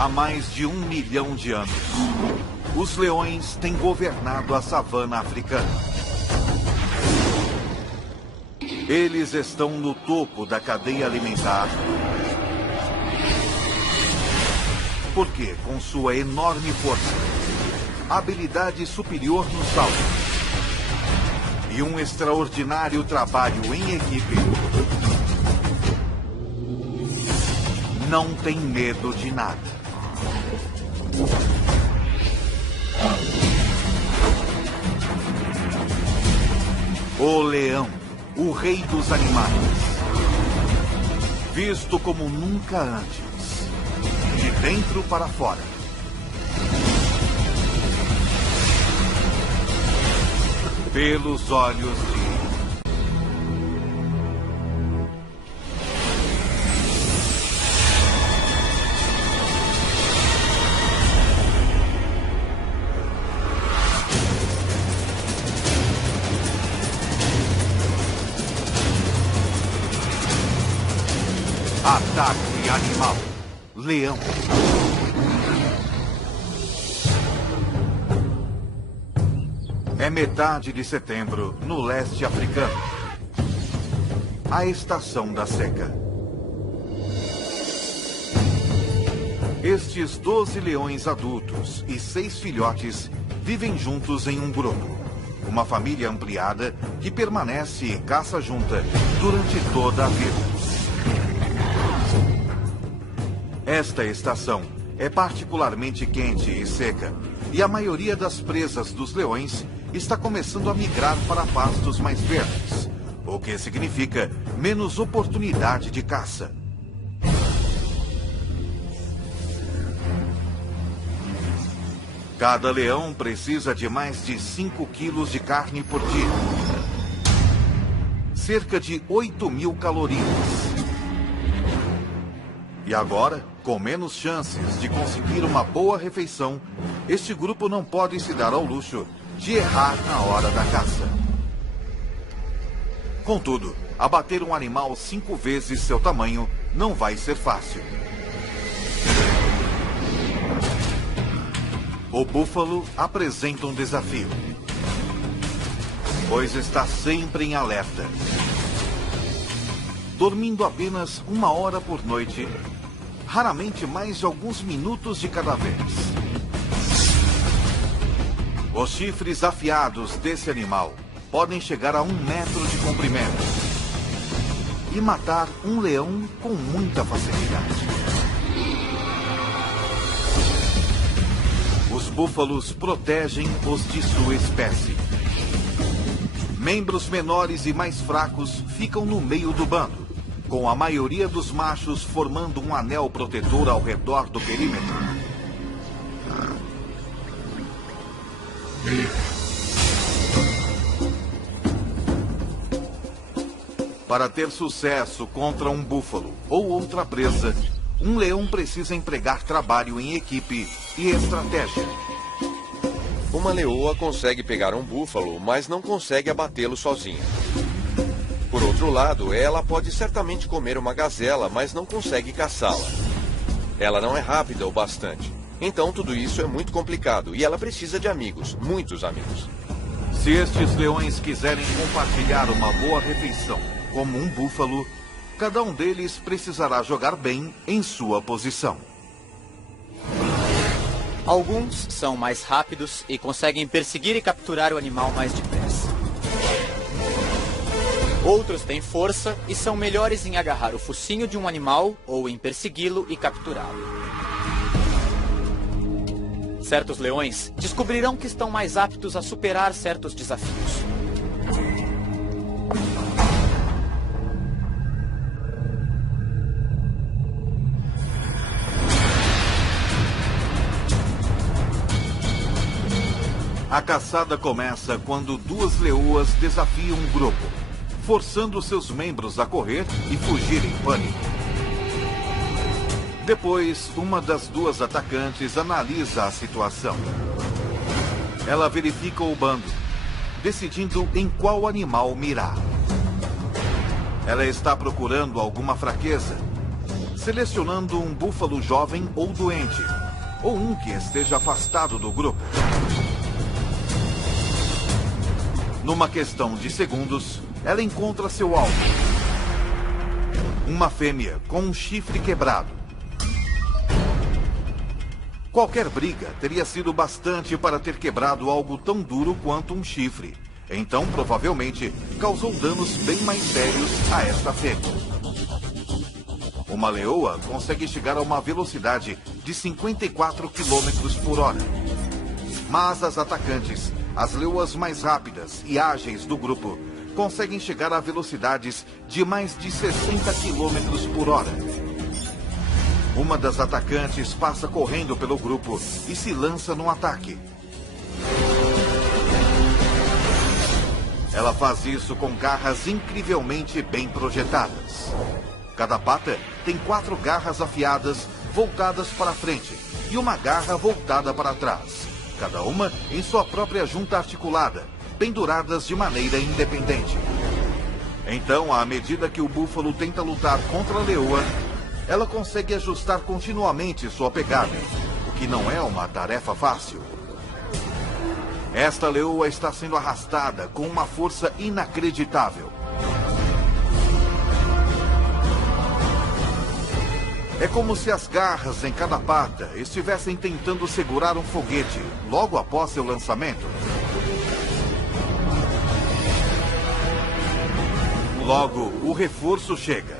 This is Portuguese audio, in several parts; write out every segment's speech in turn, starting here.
Há mais de 1 milhão de anos, os leões têm governado a savana africana. Eles estão no topo da cadeia alimentar, porque, com sua enorme força, habilidade superior no salto e um extraordinário trabalho em equipe, não tem medo de nada. O leão, o rei dos animais, visto como nunca antes, de dentro para fora. Pelos olhos de... Ataque animal. Leão. É metade de setembro, no leste africano. A estação da seca. Estes 12 leões adultos e 6 filhotes vivem juntos em um grupo. Uma família ampliada que permanece e caça junta durante toda a vida. Esta estação é particularmente quente e seca, e a maioria das presas dos leões está começando a migrar para pastos mais verdes, o que significa menos oportunidade de caça. Cada leão precisa de mais de 5 quilos de carne por dia, cerca de 8.000 calorias. E agora, com menos chances de conseguir uma boa refeição, este grupo não pode se dar ao luxo de errar na hora da caça. Contudo, abater um animal 5 vezes seu tamanho não vai ser fácil. O búfalo apresenta um desafio, pois está sempre em alerta. Dormindo apenas 1 hora por noite, raramente mais de alguns minutos de cada vez. Os chifres afiados desse animal podem chegar a 1 metro de comprimento e matar um leão com muita facilidade. Os búfalos protegem os de sua espécie. Membros menores e mais fracos ficam no meio do bando, com a maioria dos machos formando um anel protetor ao redor do perímetro. Para ter sucesso contra um búfalo ou outra presa, um leão precisa empregar trabalho em equipe e estratégia. Uma leoa consegue pegar um búfalo, mas não consegue abatê-lo sozinha. Por outro lado, ela pode certamente comer uma gazela, mas não consegue caçá-la. Ela não é rápida o bastante. Então tudo isso é muito complicado e ela precisa de amigos, muitos amigos. Se estes leões quiserem compartilhar uma boa refeição como um búfalo, cada um deles precisará jogar bem em sua posição. Alguns são mais rápidos e conseguem perseguir e capturar o animal mais depressa. Outros têm força e são melhores em agarrar o focinho de um animal ou em persegui-lo e capturá-lo. Certos leões descobrirão que estão mais aptos a superar certos desafios. A caçada começa quando 2 leoas desafiam um grupo, forçando seus membros a correr e fugir em pânico. Depois, uma das 2 atacantes analisa a situação. Ela verifica o bando, decidindo em qual animal mirar. Ela está procurando alguma fraqueza, selecionando um búfalo jovem ou doente, ou um que esteja afastado do grupo. Numa questão de segundos, ela encontra seu alvo. Uma fêmea com um chifre quebrado. Qualquer briga teria sido bastante para ter quebrado algo tão duro quanto um chifre. Então, provavelmente, causou danos bem mais sérios a esta fêmea. Uma leoa consegue chegar a uma velocidade de 54 km por hora. Mas as atacantes, as leoas mais rápidas e ágeis do grupo, conseguem chegar a velocidades de mais de 60 km por hora. Uma das atacantes passa correndo pelo grupo e se lança no ataque. Ela faz isso com garras incrivelmente bem projetadas. Cada pata tem 4 garras afiadas voltadas para frente e uma garra voltada para trás, cada uma em sua própria junta articulada, penduradas de maneira independente. Então, à medida que o búfalo tenta lutar contra a leoa, ela consegue ajustar continuamente sua pegada, o que não é uma tarefa fácil. Esta leoa está sendo arrastada com uma força inacreditável. É como se as garras em cada pata estivessem tentando segurar um foguete logo após seu lançamento. Logo, o reforço chega.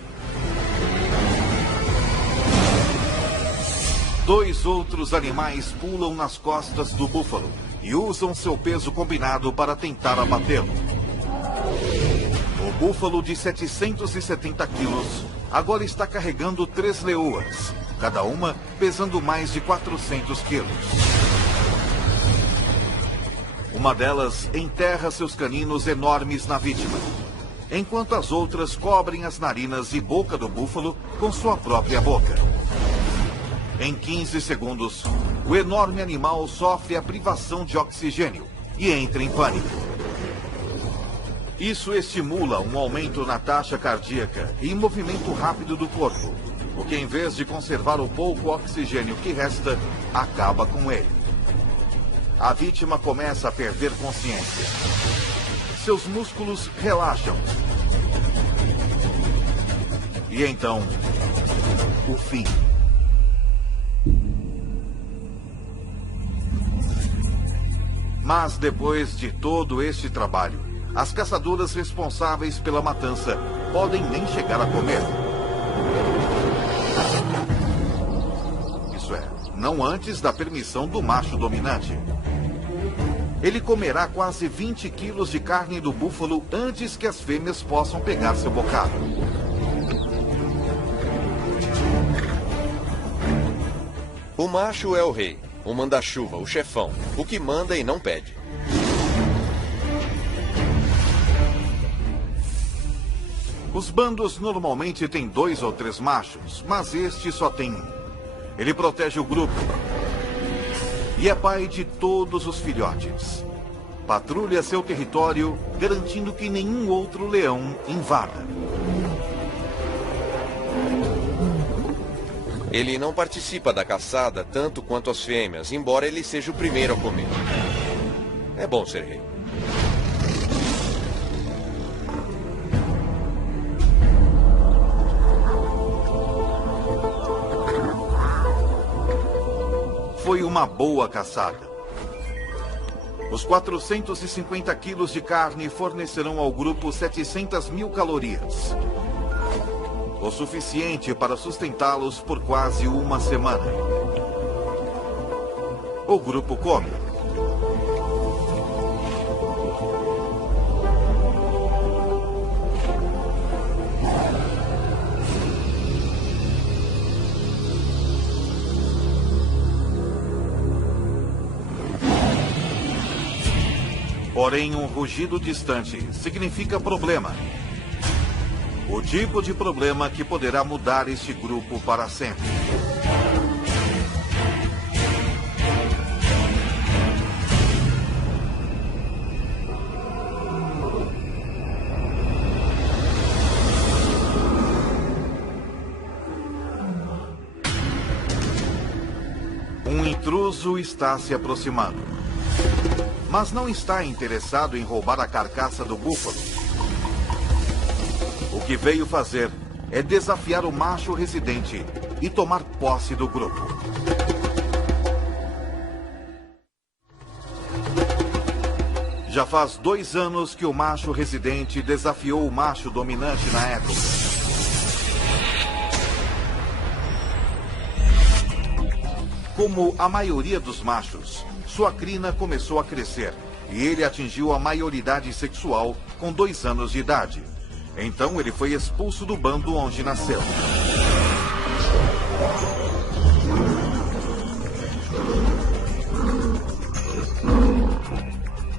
2 outros animais pulam nas costas do búfalo e usam seu peso combinado para tentar abatê-lo. O búfalo de 770 quilos agora está carregando 3 leoas, cada uma pesando mais de 400 quilos. Uma delas enterra seus caninos enormes na vítima, enquanto as outras cobrem as narinas e boca do búfalo com sua própria boca. Em 15 segundos, o enorme animal sofre a privação de oxigênio e entra em pânico. Isso estimula um aumento na taxa cardíaca e movimento rápido do corpo, o que, em vez de conservar o pouco oxigênio que resta, acaba com ele. A vítima começa a perder consciência. Seus músculos relaxam. E então, o fim. Mas depois de todo este trabalho, as caçadoras responsáveis pela matança podem nem chegar a comer. Isso é, não antes da permissão do macho dominante. Ele comerá quase 20 quilos de carne do búfalo antes que as fêmeas possam pegar seu bocado. O macho é o rei, o manda-chuva, o chefão, o que manda e não pede. Os bandos normalmente têm 2 ou 3 machos, mas este só tem um. Ele protege o grupo e é pai de todos os filhotes. Patrulha seu território, garantindo que nenhum outro leão invada. Ele não participa da caçada tanto quanto as fêmeas, embora ele seja o primeiro a comer. É bom ser rei. Foi uma boa caçada. Os 450 quilos de carne fornecerão ao grupo 700 mil calorias. O suficiente para sustentá-los por quase uma semana. O grupo come. Porém, um rugido distante significa problema. O tipo de problema que poderá mudar este grupo para sempre. Um intruso está se aproximando. Mas não está interessado em roubar a carcaça do búfalo. O que veio fazer é desafiar o macho residente e tomar posse do grupo. Já faz 2 anos que o macho residente desafiou o macho dominante na época. Como a maioria dos machos, sua crina começou a crescer e ele atingiu a maioridade sexual com 2 anos de idade. Então ele foi expulso do bando onde nasceu.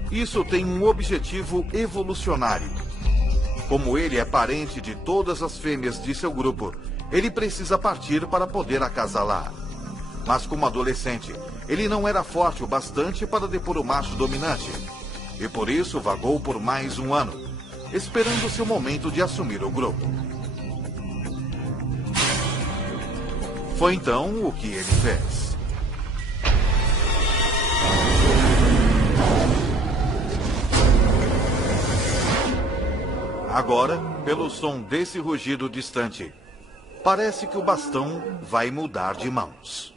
Isso tem um objetivo evolucionário. Como ele é parente de todas as fêmeas de seu grupo, ele precisa partir para poder acasalar. Mas como adolescente, ele não era forte o bastante para depor o macho dominante. E por isso vagou por mais 1 ano, esperando seu momento de assumir o grupo. Foi então o que ele fez. Agora, pelo som desse rugido distante, parece que o bastão vai mudar de mãos.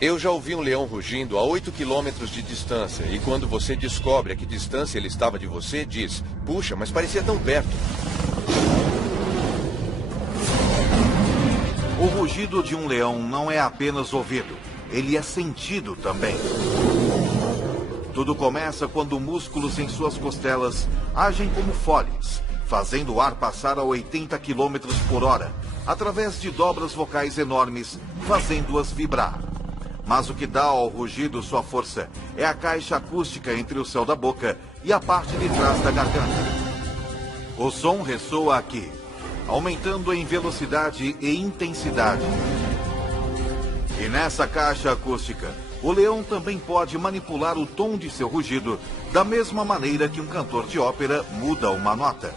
Eu já ouvi um leão rugindo a 8 quilômetros de distância, e quando você descobre a que distância ele estava de você, diz: puxa, mas parecia tão perto. O rugido de um leão não é apenas ouvido, ele é sentido também. Tudo começa quando músculos em suas costelas agem como foles, fazendo o ar passar a 80 km por hora, através de dobras vocais enormes, fazendo-as vibrar. Mas o que dá ao rugido sua força é a caixa acústica entre o céu da boca e a parte de trás da garganta. O som ressoa aqui, aumentando em velocidade e intensidade. E nessa caixa acústica, o leão também pode manipular o tom de seu rugido da mesma maneira que um cantor de ópera muda uma nota.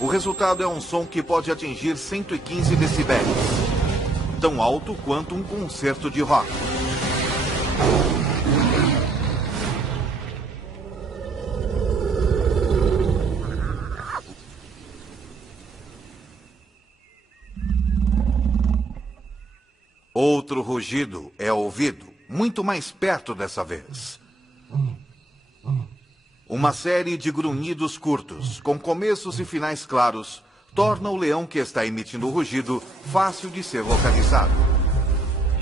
O resultado é um som que pode atingir 115 decibéis, tão alto quanto um concerto de rock. Outro rugido é ouvido, muito mais perto dessa vez. Uma série de grunhidos curtos, com começos e finais claros, torna o leão que está emitindo o rugido fácil de ser localizado.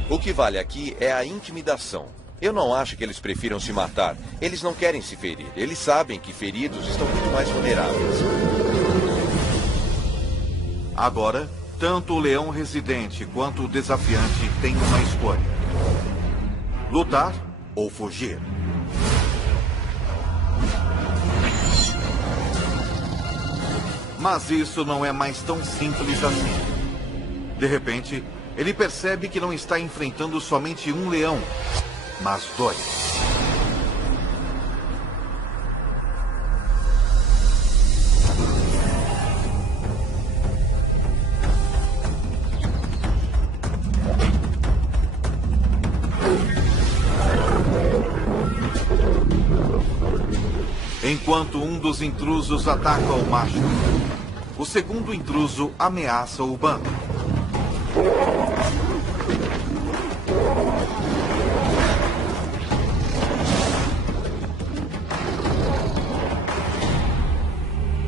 O que vale aqui é a intimidação. Eu não acho que eles prefiram se matar. Eles não querem se ferir. Eles sabem que feridos estão muito mais vulneráveis. Agora, tanto o leão residente quanto o desafiante têm uma escolha: lutar ou fugir. Mas isso não é mais tão simples assim. De repente, ele percebe que não está enfrentando somente um leão, mas 2. Enquanto um dos intrusos ataca o macho, o segundo intruso ameaça o bando.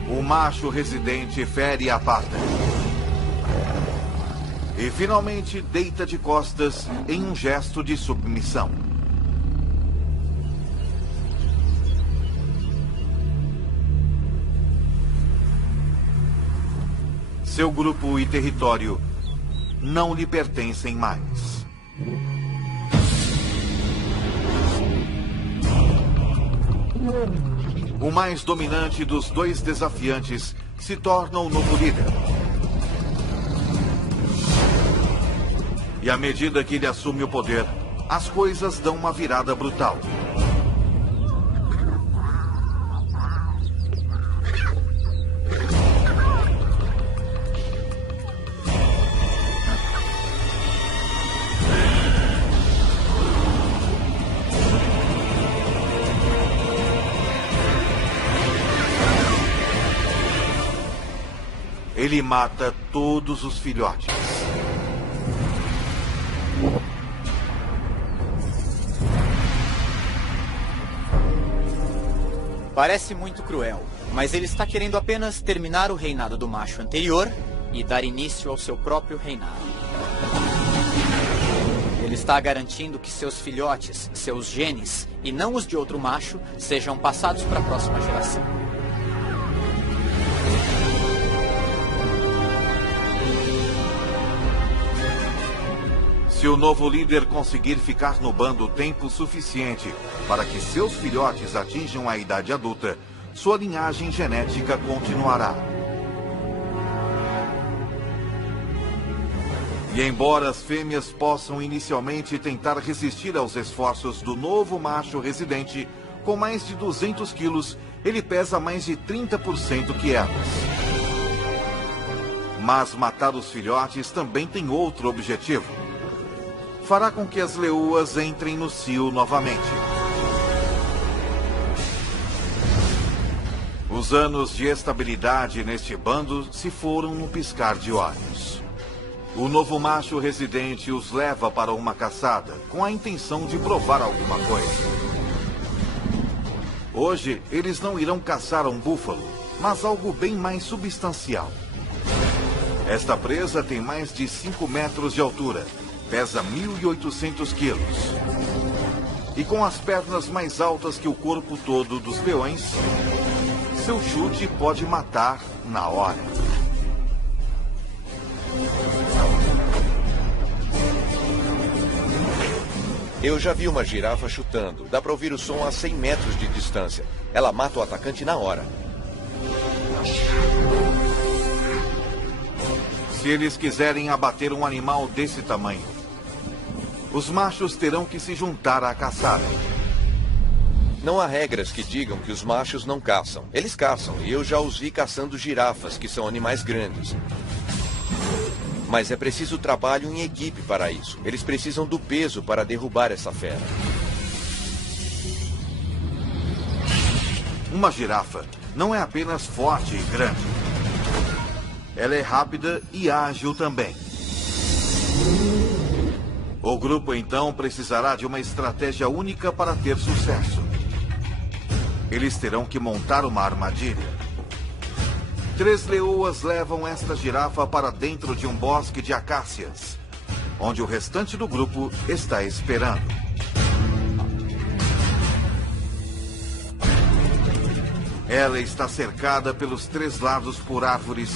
O macho residente fere a pata. E finalmente deita de costas em um gesto de submissão. Seu grupo e território não lhe pertencem mais. O mais dominante dos 2 desafiantes se torna o novo líder. E à medida que ele assume o poder, as coisas dão uma virada brutal. ele mata todos os filhotes. Parece muito cruel, mas ele está querendo apenas terminar o reinado do macho anterior e dar início ao seu próprio reinado. Ele está garantindo que seus filhotes, seus genes, e não os de outro macho, sejam passados para a próxima geração. Se o novo líder conseguir ficar no bando tempo suficiente para que seus filhotes atinjam a idade adulta, sua linhagem genética continuará. E embora as fêmeas possam inicialmente tentar resistir aos esforços do novo macho residente, com mais de 200 quilos, ele pesa mais de 30% que elas. Mas matar os filhotes também tem outro objetivo. Fará com que as leoas entrem no cio novamente. Os anos de estabilidade neste bando se foram no piscar de olhos. O novo macho residente os leva para uma caçada, com a intenção de provar alguma coisa. Hoje, eles não irão caçar um búfalo, mas algo bem mais substancial. Esta presa tem mais de 5 metros de altura. Pesa 1.800 quilos. E com as pernas mais altas que o corpo todo dos leões, seu chute pode matar na hora. Eu já vi uma girafa chutando. Dá para ouvir o som a 100 metros de distância. Ela mata o atacante na hora. Se eles quiserem abater um animal desse tamanho, os machos terão que se juntar à caçada. Não há regras que digam que os machos não caçam. Eles caçam, e eu já os vi caçando girafas, que são animais grandes. Mas é preciso trabalho em equipe para isso. Eles precisam do peso para derrubar essa fera. Uma girafa não é apenas forte e grande. Ela é rápida e ágil também. O grupo, então, precisará de uma estratégia única para ter sucesso. Eles terão que montar uma armadilha. 3 leoas levam esta girafa para dentro de um bosque de acácias, onde o restante do grupo está esperando. Ela está cercada pelos 3 lados por árvores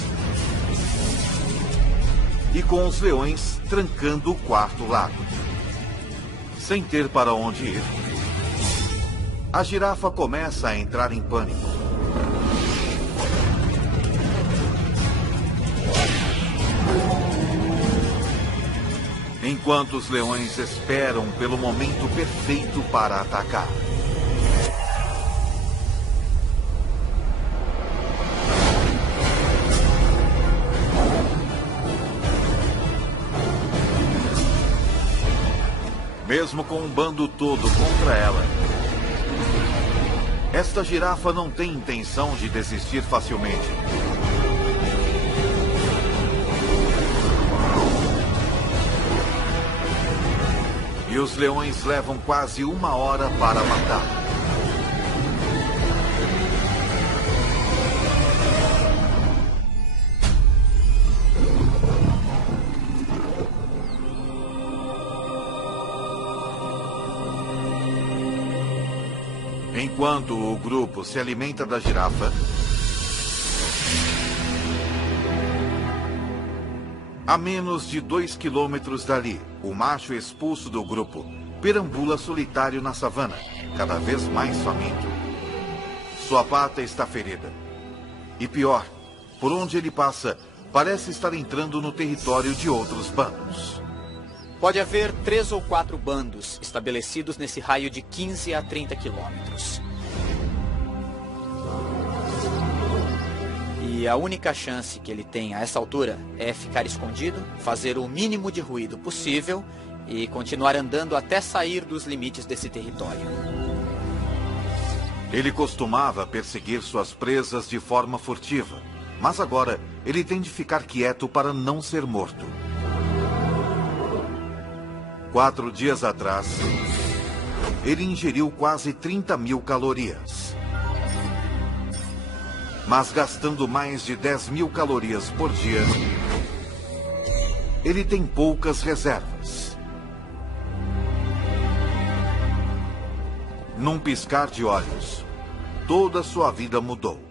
e com os leões trancando o 4º lado. Sem ter para onde ir, a girafa começa a entrar em pânico. Enquanto os leões esperam pelo momento perfeito para atacar. Mesmo com um bando todo contra ela, esta girafa não tem intenção de desistir facilmente. E os leões levam quase 1 hora para matar. Enquanto o grupo se alimenta da girafa, a menos de 2 quilômetros dali, o macho expulso do grupo perambula solitário na savana, cada vez mais faminto. Sua pata está ferida. E pior, por onde ele passa, parece estar entrando no território de outros bandos. Pode haver 3 ou 4 bandos estabelecidos nesse raio de 15 a 30 quilômetros. E a única chance que ele tem a essa altura é ficar escondido, fazer o mínimo de ruído possível e continuar andando até sair dos limites desse território. Ele costumava perseguir suas presas de forma furtiva, mas agora ele tem de ficar quieto para não ser morto. 4 dias atrás, ele ingeriu quase 30.000 calorias. Mas gastando mais de 10.000 calorias por dia, ele tem poucas reservas. Num piscar de olhos, toda sua vida mudou.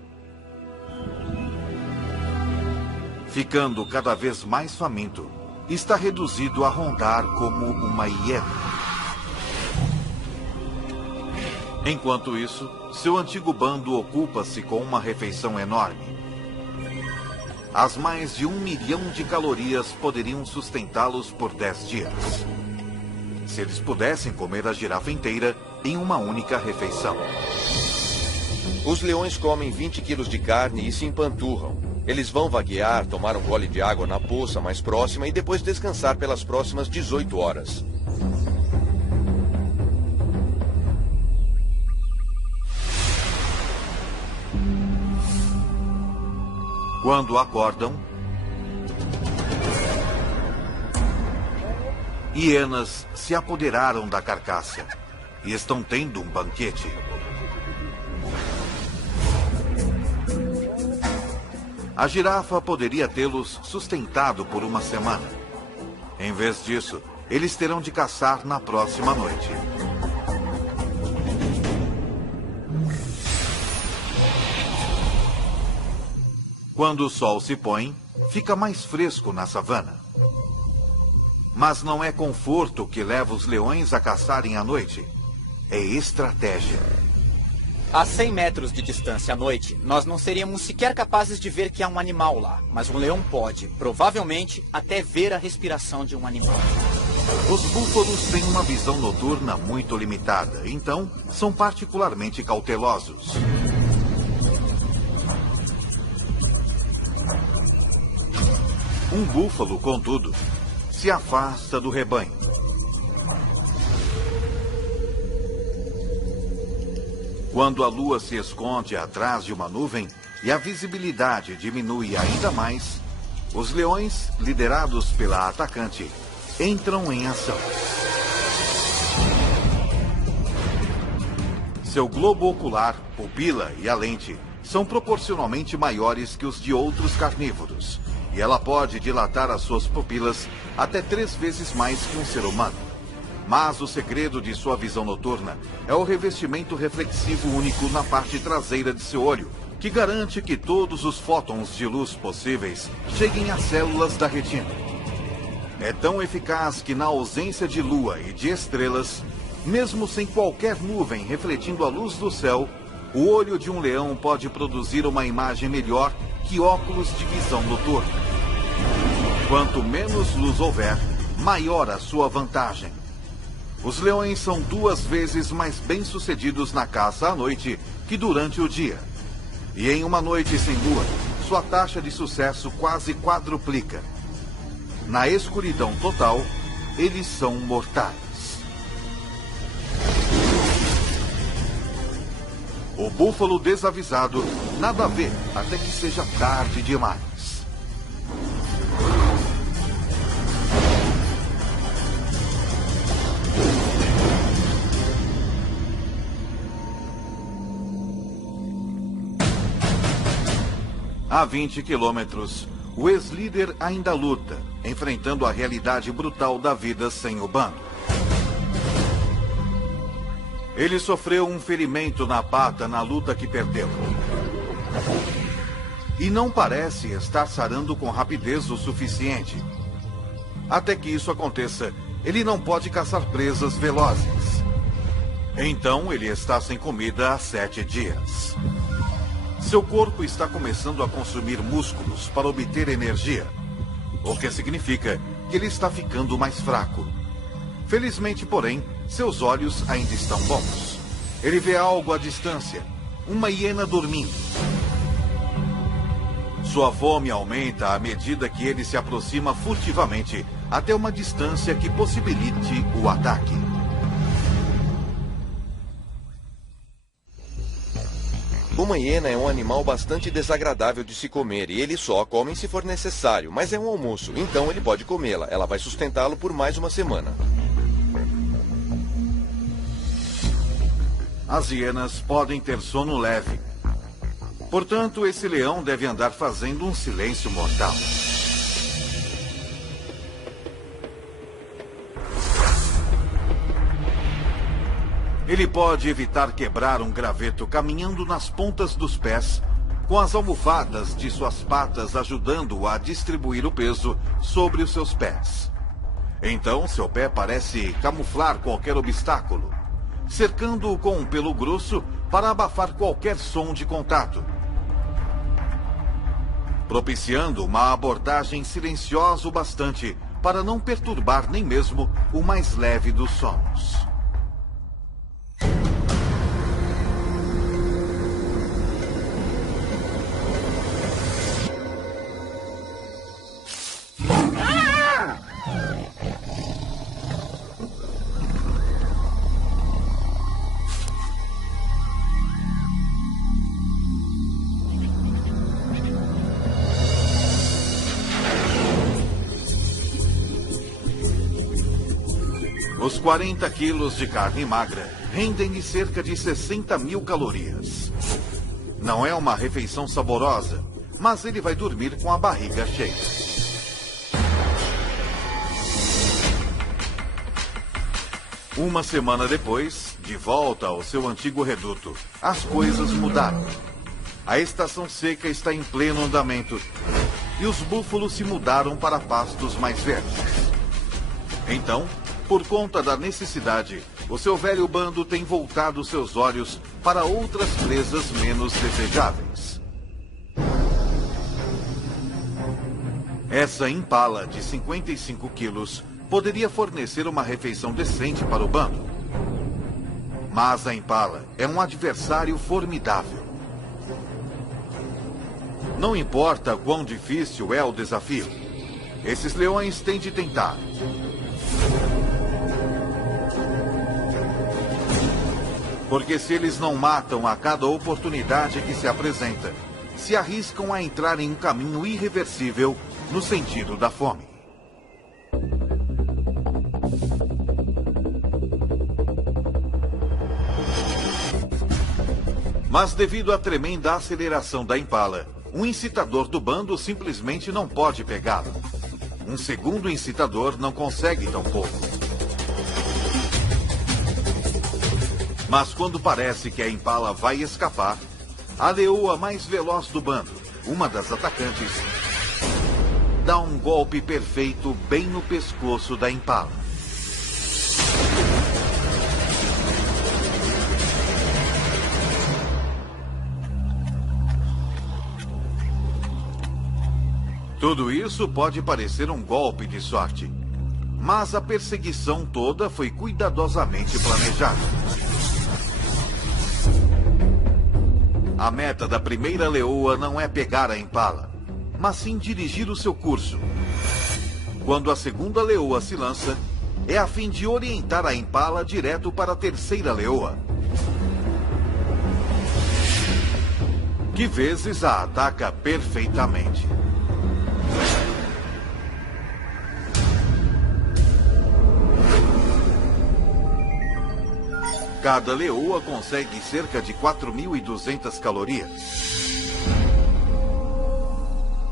Ficando cada vez mais faminto, está reduzido a rondar como uma hiena. Enquanto isso, seu antigo bando ocupa-se com uma refeição enorme. As mais de 1 milhão de calorias poderiam sustentá-los por 10 dias. Se eles pudessem comer a girafa inteira em uma única refeição. Os leões comem 20 quilos de carne e se empanturram. Eles vão vaguear, tomar um gole de água na poça mais próxima e depois descansar pelas próximas 18 horas. Quando acordam, hienas se apoderaram da carcaça e estão tendo um banquete. A girafa poderia tê-los sustentado por uma semana. Em vez disso, eles terão de caçar na próxima noite. Quando o sol se põe, fica mais fresco na savana. Mas não é conforto que leva os leões a caçarem à noite. É estratégia. A 100 metros de distância à noite, nós não seríamos sequer capazes de ver que há um animal lá. Mas um leão pode, provavelmente, até ver a respiração de um animal. Os búfalos têm uma visão noturna muito limitada, então são particularmente cautelosos. Um búfalo, contudo, se afasta do rebanho. Quando a lua se esconde atrás de uma nuvem e a visibilidade diminui ainda mais, os leões, liderados pela atacante, entram em ação. Seu globo ocular, pupila e a lente são proporcionalmente maiores que os de outros carnívoros, e ela pode dilatar as suas pupilas até 3 vezes mais que um ser humano. Mas o segredo de sua visão noturna é o revestimento reflexivo único na parte traseira de seu olho, que garante que todos os fótons de luz possíveis cheguem às células da retina. É tão eficaz que na ausência de lua e de estrelas, mesmo sem qualquer nuvem refletindo a luz do céu, o olho de um leão pode produzir uma imagem melhor que óculos de visão noturna. Quanto menos luz houver, maior a sua vantagem. Os leões são 2 vezes mais bem-sucedidos na caça à noite que durante o dia. E em uma noite sem lua, sua taxa de sucesso quase quadruplica. Na escuridão total, eles são mortais. O búfalo desavisado nada vê até que seja tarde demais. A 20 quilômetros, o ex-líder ainda luta, enfrentando a realidade brutal da vida sem o bando. Ele sofreu um ferimento na pata na luta que perdeu. E não parece estar sarando com rapidez o suficiente. Até que isso aconteça, ele não pode caçar presas velozes. Então ele está sem comida há 7 dias. Seu corpo está começando a consumir músculos para obter energia, o que significa que ele está ficando mais fraco. Felizmente, porém, seus olhos ainda estão bons. Ele vê algo à distância, uma hiena dormindo. Sua fome aumenta à medida que ele se aproxima furtivamente até uma distância que possibilite o ataque. Uma hiena é um animal bastante desagradável de se comer e eles só comem se for necessário, mas é um almoço, então ele pode comê-la. Ela vai sustentá-lo por mais uma semana. As hienas podem ter sono leve. Portanto, esse leão deve andar fazendo um silêncio mortal. Ele pode evitar quebrar um graveto caminhando nas pontas dos pés, com as almofadas de suas patas ajudando-o a distribuir o peso sobre os seus pés. Então, seu pé parece camuflar qualquer obstáculo, cercando-o com um pelo grosso para abafar qualquer som de contato, propiciando uma abordagem silenciosa o bastante para não perturbar nem mesmo o mais leve dos sonos. Os 40 quilos de carne magra rendem-lhe cerca de 60.000 calorias. Não é uma refeição saborosa, mas ele vai dormir com a barriga cheia. Uma semana depois, de volta ao seu antigo reduto, as coisas mudaram. A estação seca está em pleno andamento e os búfalos se mudaram para pastos mais verdes. Então, por conta da necessidade, o seu velho bando tem voltado seus olhos para outras presas menos desejáveis. Essa impala de 55 quilos poderia fornecer uma refeição decente para o bando. Mas a impala é um adversário formidável. Não importa quão difícil é o desafio, esses leões têm de tentar. Porque se eles não matam a cada oportunidade que se apresenta, se arriscam a entrar em um caminho irreversível no sentido da fome. Mas devido à tremenda aceleração da impala, um incitador do bando simplesmente não pode pegá-la. Um segundo incitador não consegue tão pouco. Mas quando parece que a impala vai escapar, a leoa mais veloz do bando, uma das atacantes, dá um golpe perfeito bem no pescoço da impala. Tudo isso pode parecer um golpe de sorte, mas a perseguição toda foi cuidadosamente planejada. A meta da primeira leoa não é pegar a impala, mas sim dirigir o seu curso. Quando a segunda leoa se lança, é a fim de orientar a impala direto para a terceira leoa, que vezes a ataca perfeitamente. Cada leoa consegue cerca de 4.200 calorias.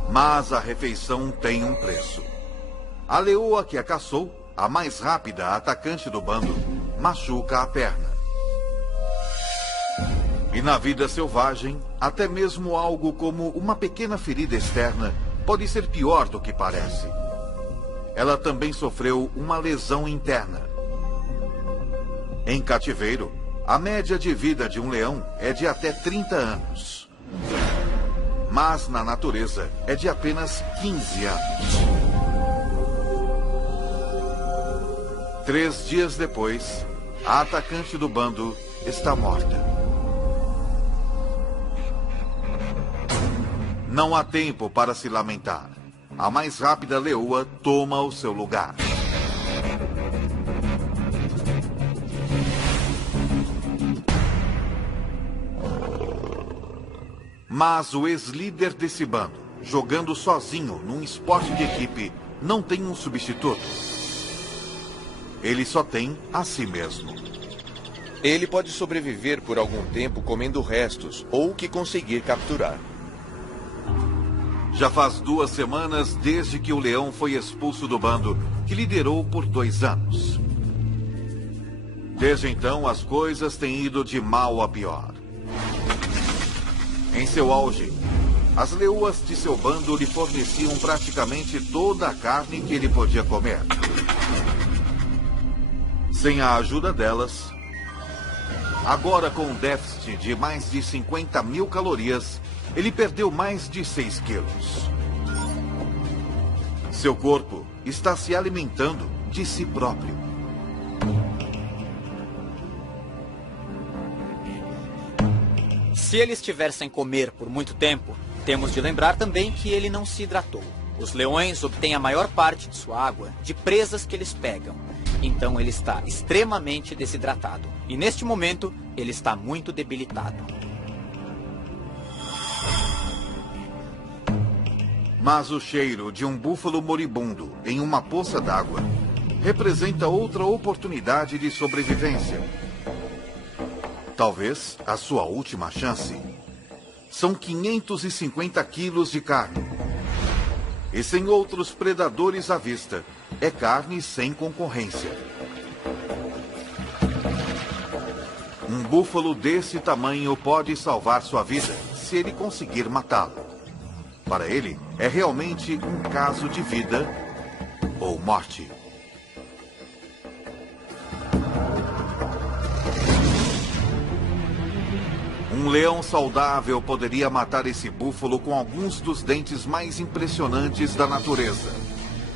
Mas a refeição tem um preço. A leoa que a caçou, a mais rápida atacante do bando, machuca a perna. E na vida selvagem, até mesmo algo como uma pequena ferida externa pode ser pior do que parece. Ela também sofreu uma lesão interna. Em cativeiro, a média de vida de um leão é de até 30 anos. Mas na natureza é de apenas 15 anos. 3 dias depois, a atacante do bando está morta. Não há tempo para se lamentar. A mais rápida leoa toma o seu lugar. Mas o ex-líder desse bando, jogando sozinho num esporte de equipe, não tem um substituto. Ele só tem a si mesmo. Ele pode sobreviver por algum tempo comendo restos ou o que conseguir capturar. Já faz 2 semanas desde que o leão foi expulso do bando, que liderou por 2 anos. Desde então, as coisas têm ido de mal a pior. Em seu auge, as leoas de seu bando lhe forneciam praticamente toda a carne que ele podia comer. Sem a ajuda delas, agora com um déficit de mais de 50.000 calorias, ele perdeu mais de 6 quilos. Seu corpo está se alimentando de si próprio. Se ele estiver sem comer por muito tempo, temos de lembrar também que ele não se hidratou. Os leões obtêm a maior parte de sua água de presas que eles pegam. Então ele está extremamente desidratado. E neste momento, ele está muito debilitado. Mas o cheiro de um búfalo moribundo em uma poça d'água representa outra oportunidade de sobrevivência. Talvez a sua última chance. São 550 quilos de carne. E sem outros predadores à vista, é carne sem concorrência. Um búfalo desse tamanho pode salvar sua vida se ele conseguir matá-lo. Para ele, é realmente um caso de vida ou morte. Um leão saudável poderia matar esse búfalo com alguns dos dentes mais impressionantes da natureza.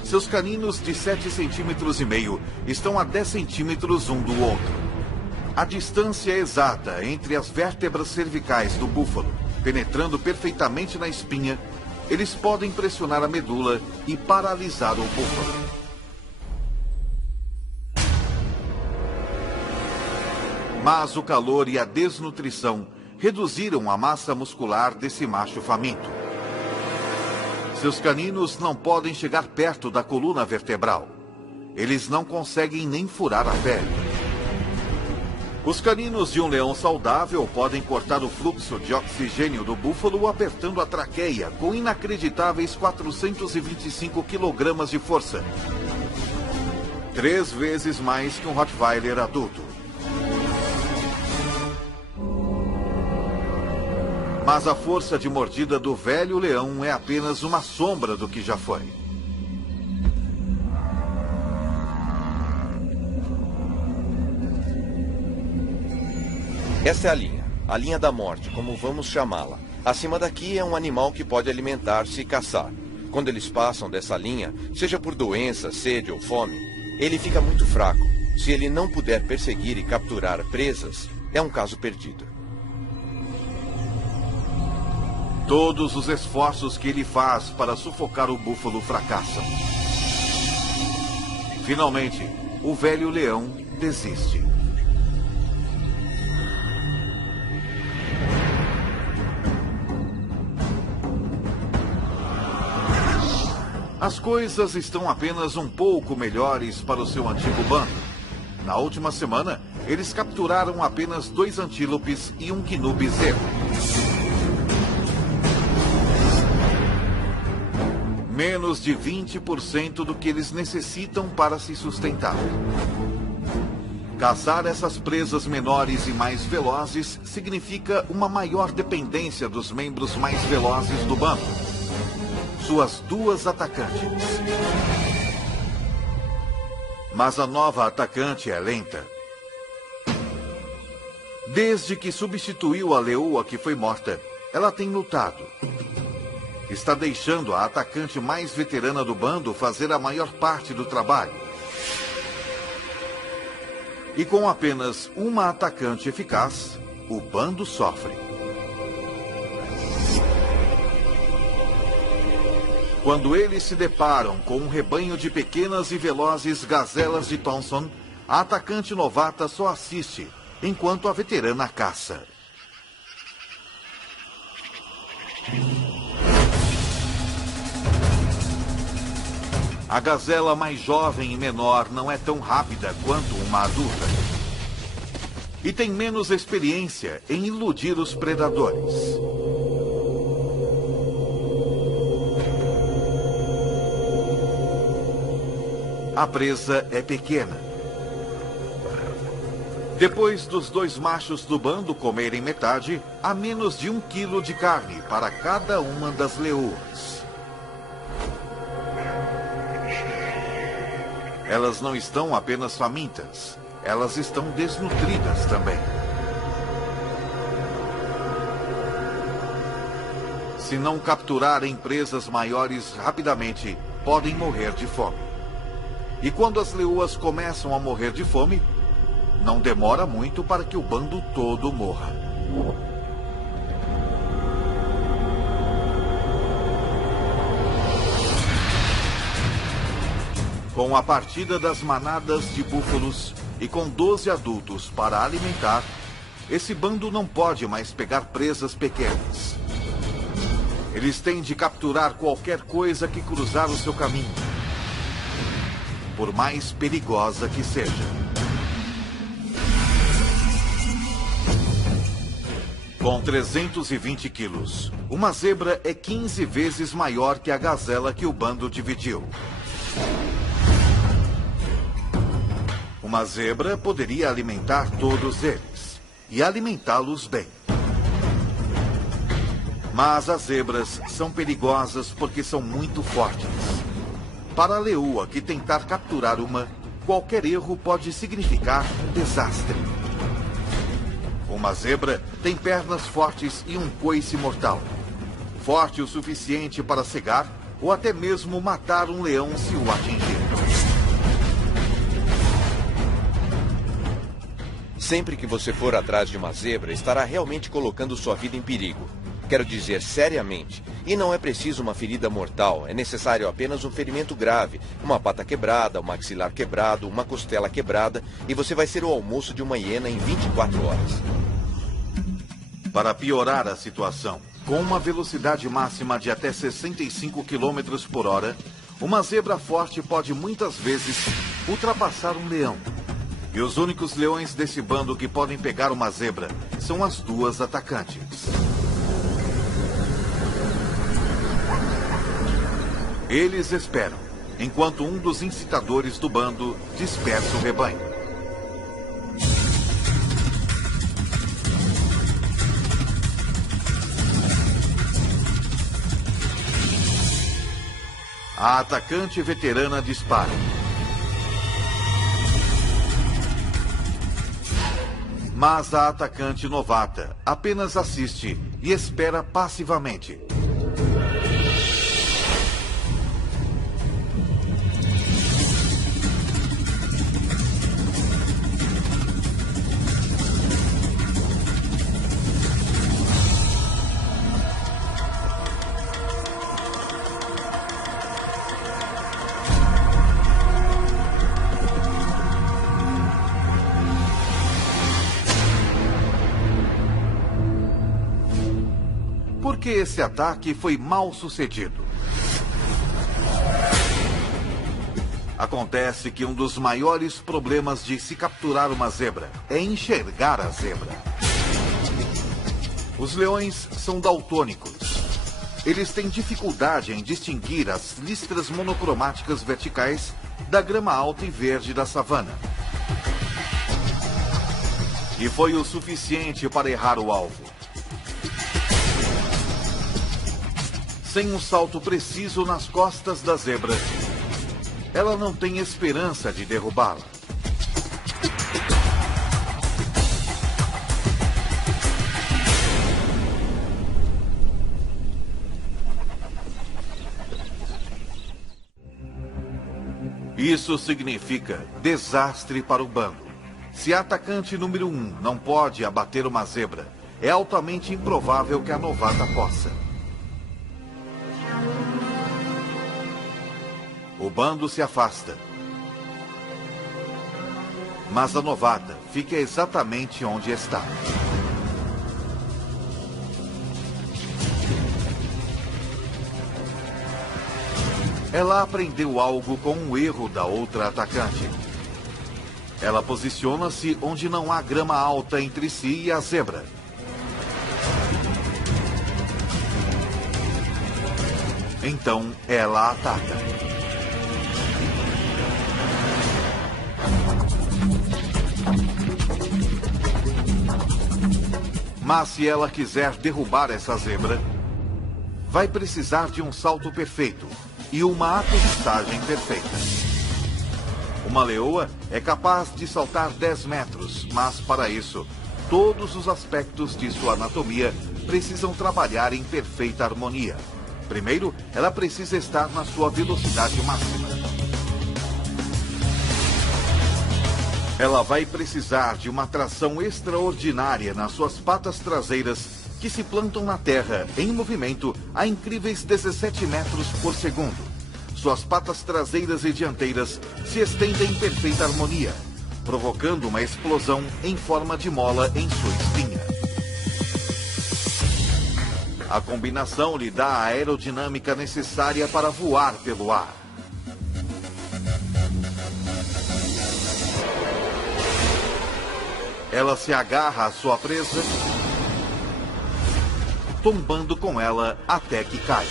Seus caninos de 7,5 centímetros estão a 10 centímetros um do outro. A distância exata entre as vértebras cervicais do búfalo, penetrando perfeitamente na espinha, eles podem pressionar a medula e paralisar o búfalo. Mas o calor e a desnutrição reduziram a massa muscular desse macho faminto. Seus caninos não podem chegar perto da coluna vertebral. Eles não conseguem nem furar a pele. Os caninos de um leão saudável podem cortar o fluxo de oxigênio do búfalo apertando a traqueia com inacreditáveis 425 quilogramas de força. 3 vezes mais que um Rottweiler adulto. Mas a força de mordida do velho leão é apenas uma sombra do que já foi. Essa é a linha da morte, como vamos chamá-la. Acima daqui é um animal que pode alimentar-se e caçar. Quando eles passam dessa linha, seja por doença, sede ou fome, ele fica muito fraco. Se ele não puder perseguir e capturar presas, é um caso perdido. Todos os esforços que ele faz para sufocar o búfalo fracassam. Finalmente, o velho leão desiste. As coisas estão apenas um pouco melhores para o seu antigo bando. Na última semana, eles capturaram apenas 2 antílopes e um gnu bezerro. Menos de 20% do que eles necessitam para se sustentar. Caçar essas presas menores e mais velozes significa uma maior dependência dos membros mais velozes do bando. Suas 2 atacantes. Mas a nova atacante é lenta. Desde que substituiu a leoa que foi morta, ela tem lutado. Está deixando a atacante mais veterana do bando fazer a maior parte do trabalho. E com apenas uma atacante eficaz, o bando sofre. Quando eles se deparam com um rebanho de pequenas e velozes gazelas de Thompson, a atacante novata só assiste, enquanto a veterana caça. A gazela mais jovem e menor não é tão rápida quanto uma adulta. E tem menos experiência em iludir os predadores. A presa é pequena. Depois dos dois machos do bando comerem metade, há menos de 1 quilo de carne para cada uma das leoas. Elas não estão apenas famintas, elas estão desnutridas também. Se não capturarem presas maiores rapidamente, podem morrer de fome. E quando as leoas começam a morrer de fome, não demora muito para que o bando todo morra. Com a partida das manadas de búfalos e com 12 adultos para alimentar, esse bando não pode mais pegar presas pequenas. Eles têm de capturar qualquer coisa que cruzar o seu caminho, por mais perigosa que seja. Com 320 quilos, uma zebra é 15 vezes maior que a gazela que o bando dividiu. Uma zebra poderia alimentar todos eles, e alimentá-los bem. Mas as zebras são perigosas porque são muito fortes. Para a leoa que tentar capturar uma, qualquer erro pode significar um desastre. Uma zebra tem pernas fortes e um coice mortal. Forte o suficiente para cegar ou até mesmo matar um leão se o atingir. Sempre que você for atrás de uma zebra, estará realmente colocando sua vida em perigo. Quero dizer, seriamente. E não é preciso uma ferida mortal, é necessário apenas um ferimento grave. Uma pata quebrada, um maxilar quebrado, uma costela quebrada, e você vai ser o almoço de uma hiena em 24 horas. Para piorar a situação, com uma velocidade máxima de até 65 km por hora, uma zebra forte pode muitas vezes ultrapassar um leão. E os únicos leões desse bando que podem pegar uma zebra são as duas atacantes. Eles esperam, enquanto um dos incitadores do bando dispersa o rebanho. A atacante veterana dispara. Mas a atacante novata apenas assiste e espera passivamente. Porque esse ataque foi mal sucedido. Acontece que um dos maiores problemas de se capturar uma zebra é enxergar a zebra. Os leões são daltônicos. Eles têm dificuldade em distinguir as listras monocromáticas verticais da grama alta e verde da savana. E foi o suficiente para errar o alvo. Sem um salto preciso nas costas da zebra, ela não tem esperança de derrubá-la. Isso significa desastre para o bando. Se a atacante número 1 não pode abater uma zebra, é altamente improvável que a novata possa. O bando se afasta. Mas a novata fica exatamente onde está. Ela aprendeu algo com um erro da outra atacante. Ela posiciona-se onde não há grama alta entre si e a zebra. Então ela ataca. Mas se ela quiser derrubar essa zebra, vai precisar de um salto perfeito e uma aterrissagem perfeita. Uma leoa é capaz de saltar 10 metros, mas para isso, todos os aspectos de sua anatomia precisam trabalhar em perfeita harmonia. Primeiro, ela precisa estar na sua velocidade máxima. Ela vai precisar de uma tração extraordinária nas suas patas traseiras, que se plantam na terra em movimento a incríveis 17 metros por segundo. Suas patas traseiras e dianteiras se estendem em perfeita harmonia, provocando uma explosão em forma de mola em sua espinha. A combinação lhe dá a aerodinâmica necessária para voar pelo ar. Ela se agarra à sua presa, tombando com ela até que cai.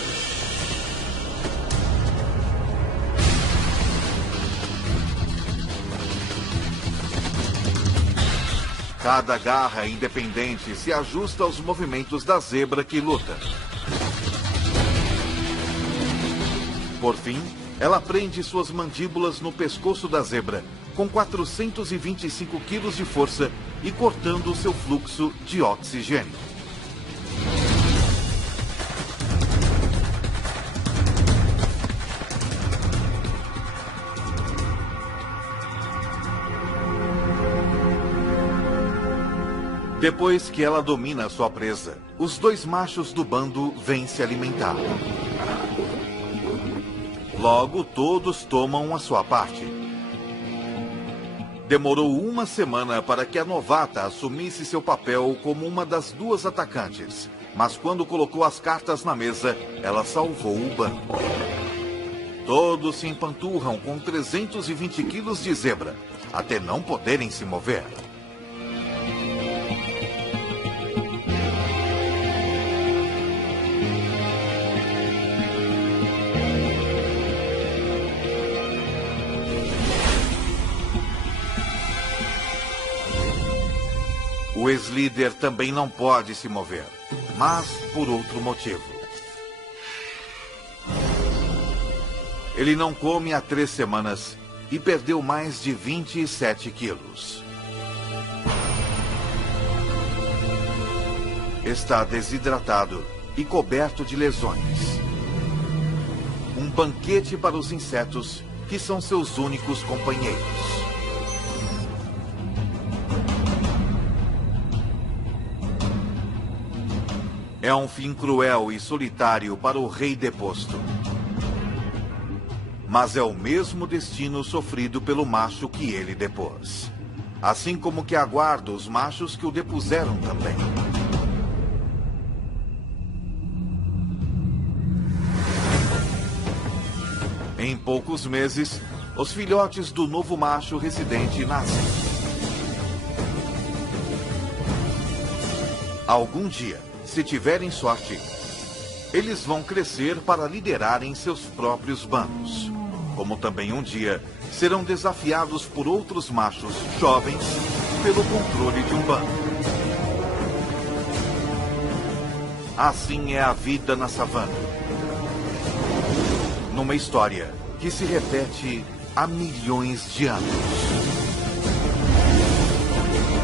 Cada garra independente se ajusta aos movimentos da zebra que luta. Por fim, ela prende suas mandíbulas no pescoço da zebra, com 425 quilos de força e cortando o seu fluxo de oxigênio. Depois que ela domina sua presa, os dois machos do bando vêm se alimentar. Logo, todos tomam a sua parte. Demorou uma semana para que a novata assumisse seu papel como uma das duas atacantes, mas quando colocou as cartas na mesa, ela salvou o bando. Todos se empanturram com 320 quilos de zebra, até não poderem se mover. O ex-líder também não pode se mover, mas por outro motivo. Ele não come há 3 semanas e perdeu mais de 27 quilos. Está desidratado e coberto de lesões. Um banquete para os insetos, que são seus únicos companheiros. É um fim cruel e solitário para o rei deposto. Mas é o mesmo destino sofrido pelo macho que ele depôs. Assim como que aguarda os machos que o depuseram também. Em poucos meses, os filhotes do novo macho residente nascem. Algum dia, se tiverem sorte, eles vão crescer para liderarem seus próprios bandos. Como também um dia serão desafiados por outros machos jovens pelo controle de um bando. Assim é a vida na savana. Numa história que se repete há milhões de anos.